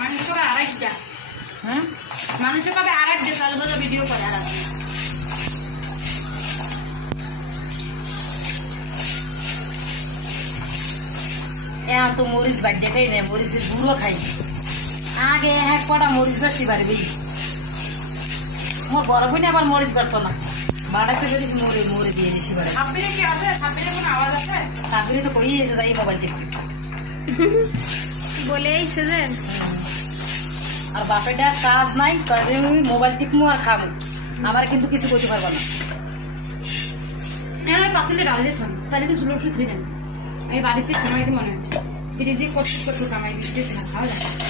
মানুষ কবে আরেকটা হ্যাঁ মানুষ কবে আরেকটা তার বড় ভিডিও করে আর এখন তো মরিচ বাড়িতে খাই না, মরিচের গুঁড়ো খাই। আগে এক কটা মরিচ বাড়তে পারবি, মোর বড় বোন আবার মরিচ বাড়তো না, বাড়াতে যদি মরে মরে দিয়ে দিছি বাড়ে। সাপিরে কি আছে? সাপিরে কোনো আওয়াজ আছে? তারপরে তো কই এসে যাই মোবাইল টিপি বলে এইছে যে আর বাপেরটা কাজ নাই, আমি মোবাইল টিপমু আর খাবো, আমার কিন্তু কিছু করতে পারবো না। না পাতিলে ডাল দিয়ে থাম তাহলে তো ঝুলো ধুয়ে দেন। আমি বাড়িতে সময় দিই মনে হয় ফ্রিজে কষ্ট করতে কামাই বিদ্যুৎ না খাওয়া যায়